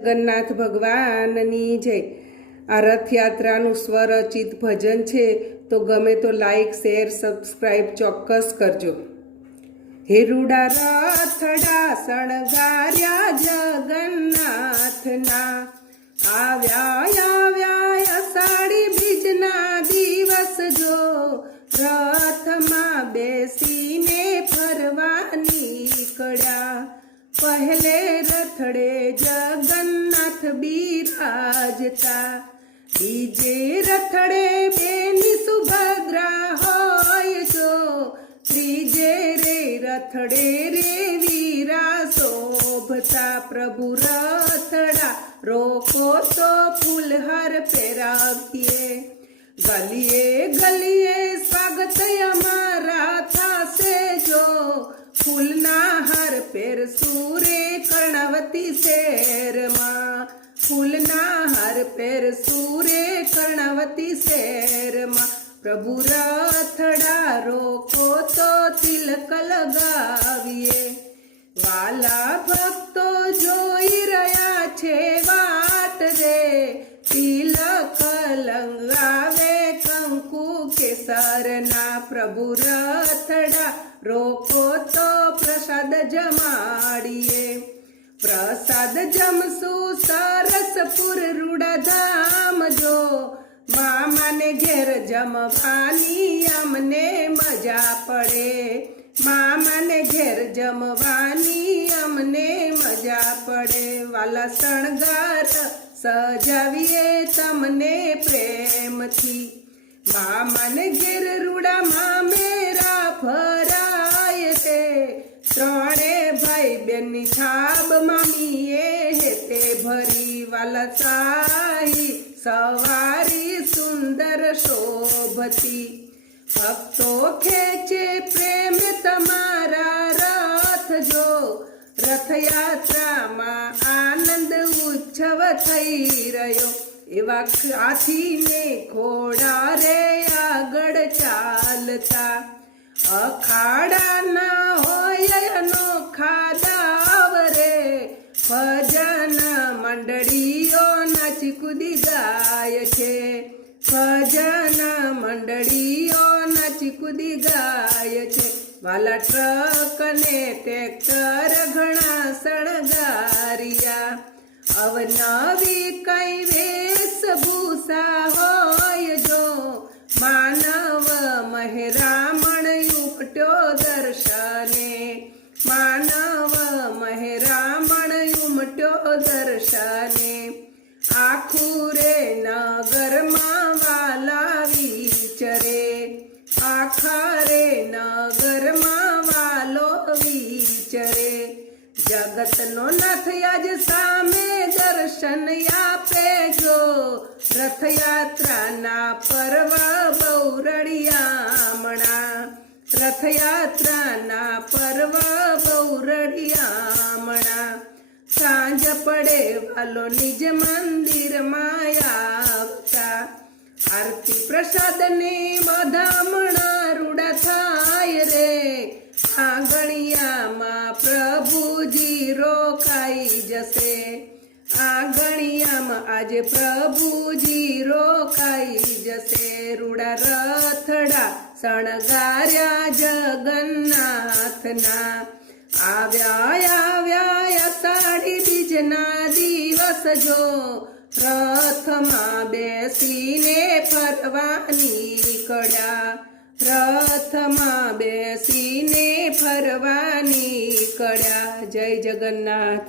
જગન્નાથ ભગવાનની જય। આ રથયાત્રાનું સ્વરચિત ભજન છે, તો ગમે તો લાઈક શેર સબસ્ક્રાઈબ ચોક્કસ કરજો। હે રૂડા રથડા શણગાર્યા જગન્નાથના, આવ્યા અષાઢી બીજના દિવસ જો, રથમાં બેસીને ફરવા નીકળ્યા। પહેલે રથડે જગન્નાથ બિરાજતા, બીજે રથડે બેની સુભદ્રા હોય જો, ત્રીજે રે રથડે રે વીરા શોભતા। પ્રભુ રથડા રોકો તો ફૂલહાર પહેરાવીએ, ગલીએ ગલીએ સ્વાગત અમારા થાશે જો, ફૂલના હાર પહેરશું રે કર્ણાવતી શહેરમાં, ફૂલના હાર પહેરશું રે કર્ણાવતી શહેરમાં। પ્રભુ રથડા રોકો તો તિલક લગાવીએ, વાલા ભક્તો જોઈ રહ્યા છે વાટ રે, તિલક લગાવે કંકુ કેસરના। પ્રભુ રથડા રોકો તો પ્રસાદ જમાડીએ, પ્રસાદ જમશું સરસપુર રૂડાધામ જો, મામાને ઘેર જમવાની અમને મજા પડે, મામાને ઘેર જમવાની અમને મજા પડે। વાલા શણગાર સજાવીએ તમને પ્રેમથી, મામાને ઘેર રૂડામાં મેરા ભરાય તે, ત્રણે ભાઈ બેનની છાબ મામીએ હેતે ભરી। વાલા શાહી સવારી સુંદર શોભતી, ભક્તો ખેંચે પ્રેમ તમારા રથ જો, રથયાત્રામાં આનંદ ઉત્સવ થઈ રહ્યો, એવા હાથીને ઘોડા રે આગળ ચાલતા। અખાડાના હોય અનોખા દાવ રે, ભજન મંડળીઓ નાચી કૂદી ગાય છે, ભજન મંડળીઓ નાચી કૂદી ગાય છે। વાલા ટ્રક ને ટ્રેક્ટર ઘણા શણગાર્યા, અવનવી કઈ વેશભૂષા હોય જો, માનવ મહેરામણ ઉપટ્યો દર્શને, માનવ મહેરામણ ઉમટ્યો દર્શને। આખું રે નગરમાં વાલા વિચરે, આખા રે નગરમાં વાલો વિચરે, જગતનો નાથ આજ સામે દર્શન આપે જો, રથયાત્રાના પર્વ બહુ રળિયામણા, રથયાત્રાના પર્વ બહુ રળિયામણા। સાંજ પડે વાલો નિજ મંદિરમાં આવતા, આરતી પ્રસાદની વધામણા રૂડા થાય રે, આંગણિયામાં પ્રભુજી રોકાઈ જશે, આંગણિયામાં આજે પ્રભુજી રોકાઈ જશે। રૂડા રથડા શણગાર્યા જગન્નાથના, આવ્યા અષાઢી બીજના દિવસ જો, રથમાં બેસીને ફરવા નીકળ્યા, રથમાં બેસીને ફરવા નીકળ્યા। જય જગન્નાથ।